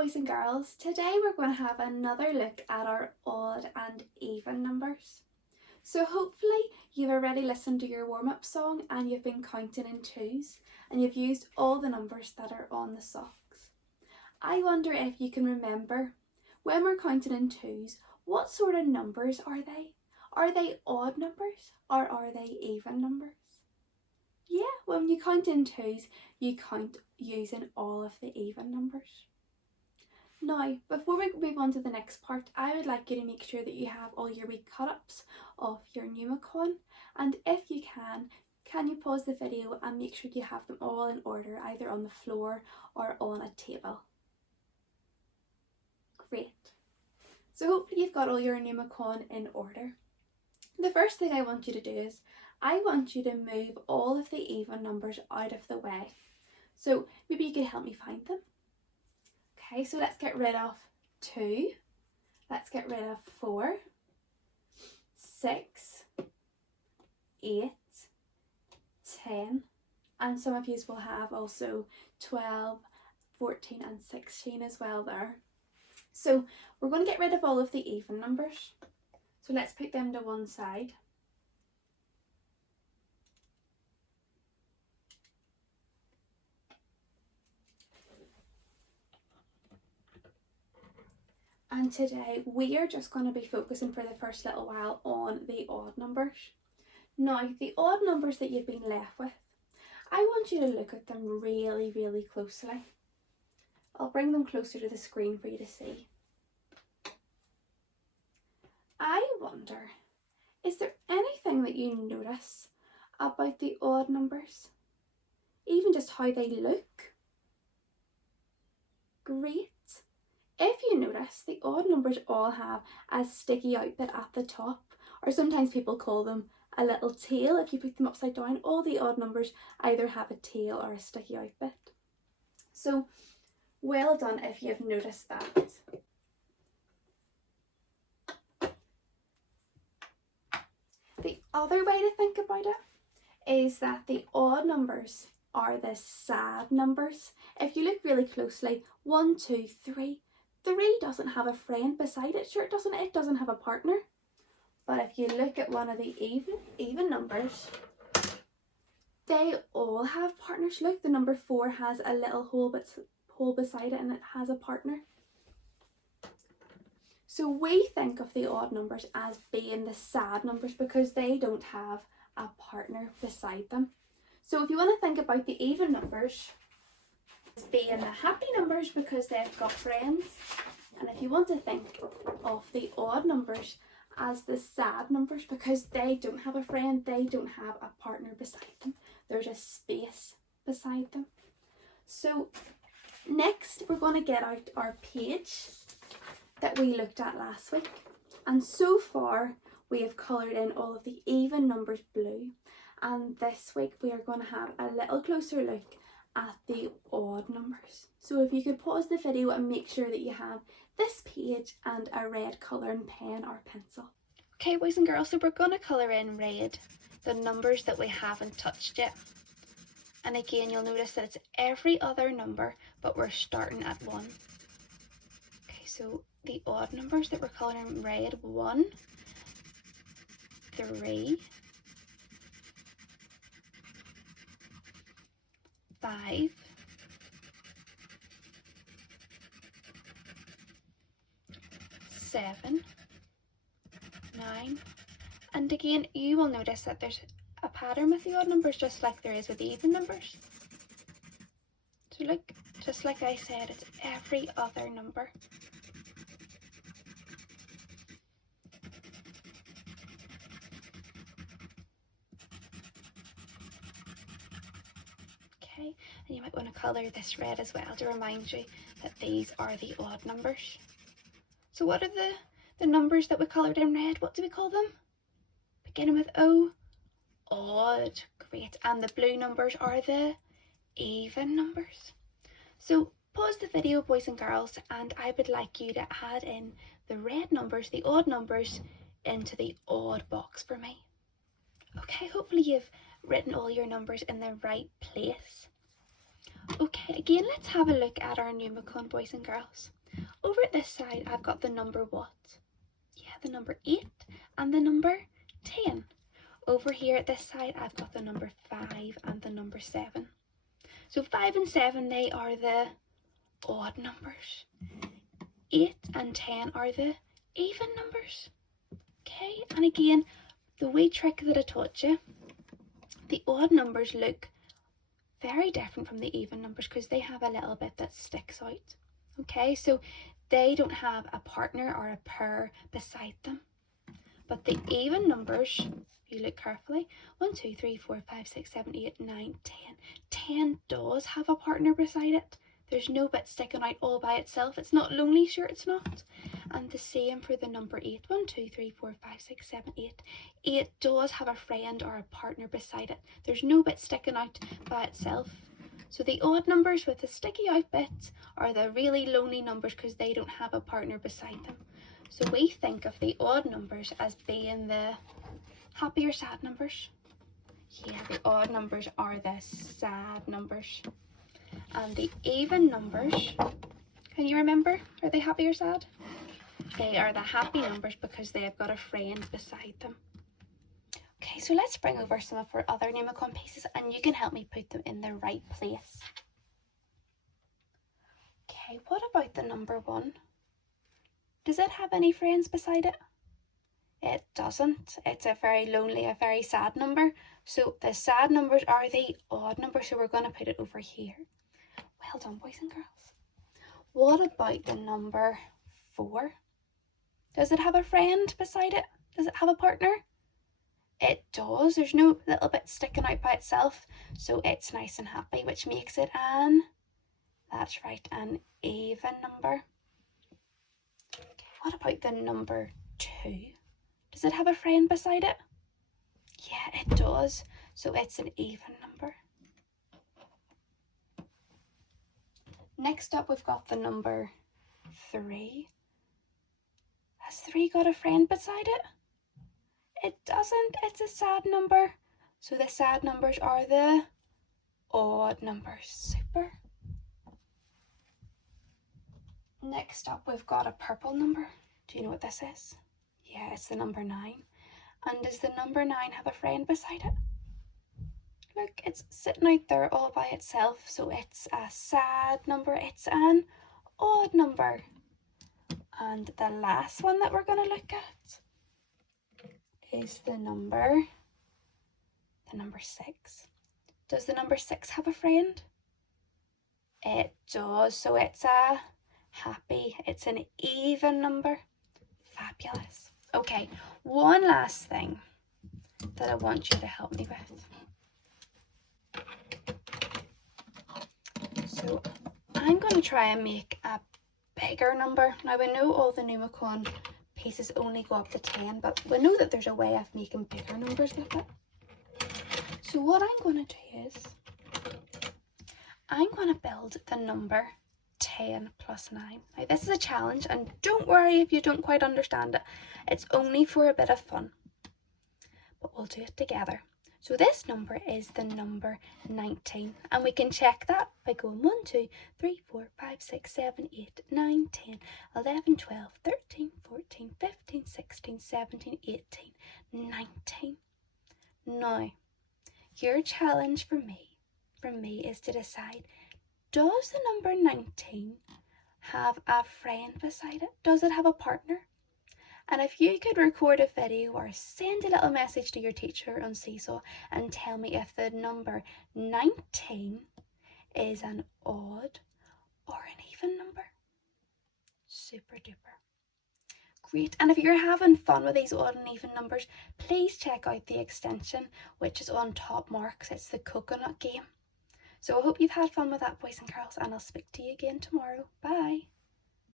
boys and girls, today we're going to have another look at our odd and even numbers. So hopefully you've already listened to your warm-up song and you've been counting in twos and you've used all the numbers that are on the socks. I wonder if you can remember, when we're counting in twos, what sort of numbers are they? Are they odd numbers or are they even numbers? Yeah, when you count in twos, you count using all of the even numbers. Now, before we move on to the next part, I would like you to make sure that you have all your wee cut-ups of your Numicon, and if you can you pause the video and make sure you have them all in order, either on the floor or on a table. Great. So hopefully you've got all your Numicon in order. The first thing I want you to do is, I want you to move all of the even numbers out of the way. So maybe you could help me find them. Okay, so let's get rid of 2, let's get rid of 4, 6, 8, 10, and some of you will have also 12, 14 and 16 as well there. So we're going to get rid of all of the even numbers. So let's put them to one side. And today we are just going to be focusing for the first little while on the odd numbers. Now, the odd numbers that you've been left with, I want you to look at them really, really closely. I'll bring them closer to the screen for you to see. I wonder, is there anything that you notice about the odd numbers? Even just how they look? Great. If you notice, the odd numbers all have a sticky out bit at the top, or sometimes people call them a little tail. If you put them upside down, all the odd numbers either have a tail or a sticky out bit. So well done if you've noticed that. The other way to think about it is that the odd numbers are the sad numbers. If you look really closely, 1, 2, 3. 3 doesn't have a friend beside it. Sure, it doesn't have a partner. But if you look at one of the even numbers, they all have partners. Look, the number 4 has a little hole beside it and it has a partner. So we think of the odd numbers as being the sad numbers because they don't have a partner beside them. So if you want to think about the even numbers as being the happy numbers because they've got friends, and if you want to think of the odd numbers as the sad numbers because they don't have a friend, they don't have a partner beside them, there's a space beside them. So next we're going to get out our page that we looked at last week, and so far we have coloured in all of the even numbers blue, and this week we are going to have a little closer look at the odd numbers. So if you could pause the video and make sure that you have this page and a red colouring pen or pencil. Okay boys and girls, so we're going to colour in red the numbers that we haven't touched yet. And again, you'll notice that it's every other number, but we're starting at 1. Okay, so the odd numbers that we're colouring red: 1, 3, 5, 7, 9, and again you will notice that there's a pattern with the odd numbers just like there is with the even numbers. So look, just like I said, it's every other number. Okay, and you might want to colour this red as well to remind you that these are the odd numbers. So what are the numbers that we coloured in red? What do we call them? Beginning with O? Odd. Great. And the blue numbers are the even numbers. So pause the video boys and girls, and I would like you to add in the red numbers, the odd numbers, into the odd box for me. Okay, hopefully you've written all your numbers in the right place. Okay, again, let's have a look at our Numicon, boys and girls. Over at this side, I've got the number what? Yeah, the number 8 and the number 10. Over here at this side, I've got the number 5 and the number 7. So 5 and 7, they are the odd numbers. 8 and 10 are the even numbers. Okay, and again, the wee trick that I taught you, the odd numbers look very different from the even numbers because they have a little bit that sticks out. Okay, so they don't have a partner or a pair beside them. But the even numbers, if you look carefully, 1, 2, 3, 4, 5, 6, 7, 8, 9, 10. 10 does have a partner beside it. There's no bit sticking out all by itself. It's not lonely, sure it's not. And the same for the number 8. 1, 2, 3, 4, 5, 6, 7, 8. 8 does have a friend or a partner beside it. There's no bit sticking out by itself. So the odd numbers with the sticky out bits are the really lonely numbers because they don't have a partner beside them. So we think of the odd numbers as being the happy or sad numbers. Yeah, the odd numbers are the sad numbers. And the even numbers, can you remember? Are they happy or sad? They are the happy numbers because they have got a friend beside them. Okay, so let's bring over some of our other Numicon pieces and you can help me put them in the right place. Okay, what about the number 1? Does it have any friends beside it? It doesn't. It's a very lonely, a very sad number. So the sad numbers are the odd numbers, so we're going to put it over here. Well done, boys and girls. What about the number 4? Does it have a friend beside it? Does it have a partner? It does. There's no little bit sticking out by itself, so it's nice and happy, which makes it that's right, an even number. What about the number 2? Does it have a friend beside it? Yeah, it does. So it's an even number. Next up, we've got the number 3. Has 3 got a friend beside it? It doesn't. It's a sad number. So the sad numbers are the odd numbers. Super. Next up, we've got a purple number. Do you know what this is? Yeah, it's the number 9. And does the number 9 have a friend beside it? Look, it's sitting out there all by itself, so it's a sad number. It's an odd number. And the last one that we're going to look at is the number 6. Does the number 6 have a friend? It does, so it's a happy, it's an even number. Fabulous. Okay, one last thing that I want you to help me with. So I'm going to try and make a bigger number. Now we know all the Numicon pieces only go up to 10, but we know that there's a way of making bigger numbers with it. So what I'm going to do is I'm going to build the number 10 plus 9. Now this is a challenge, and don't worry if you don't quite understand it. It's only for a bit of fun, but we'll do it together. So this number is the number 19, and we can check that by going 1, 2, 3, 4, 5, 6, 7, 8, 9, 10, 11, 12, 13, 14, 15, 16, 17, 18, 19. Now, your challenge for me is to decide, does the number 19 have a friend beside it? Does it have a partner? And if you could record a video or send a little message to your teacher on Seesaw and tell me if the number 19 is an odd or an even number. Super duper. Great. And if you're having fun with these odd and even numbers, please check out the extension, which is on Top Marks. It's the coconut game. So I hope you've had fun with that, boys and girls, and I'll speak to you again tomorrow. Bye.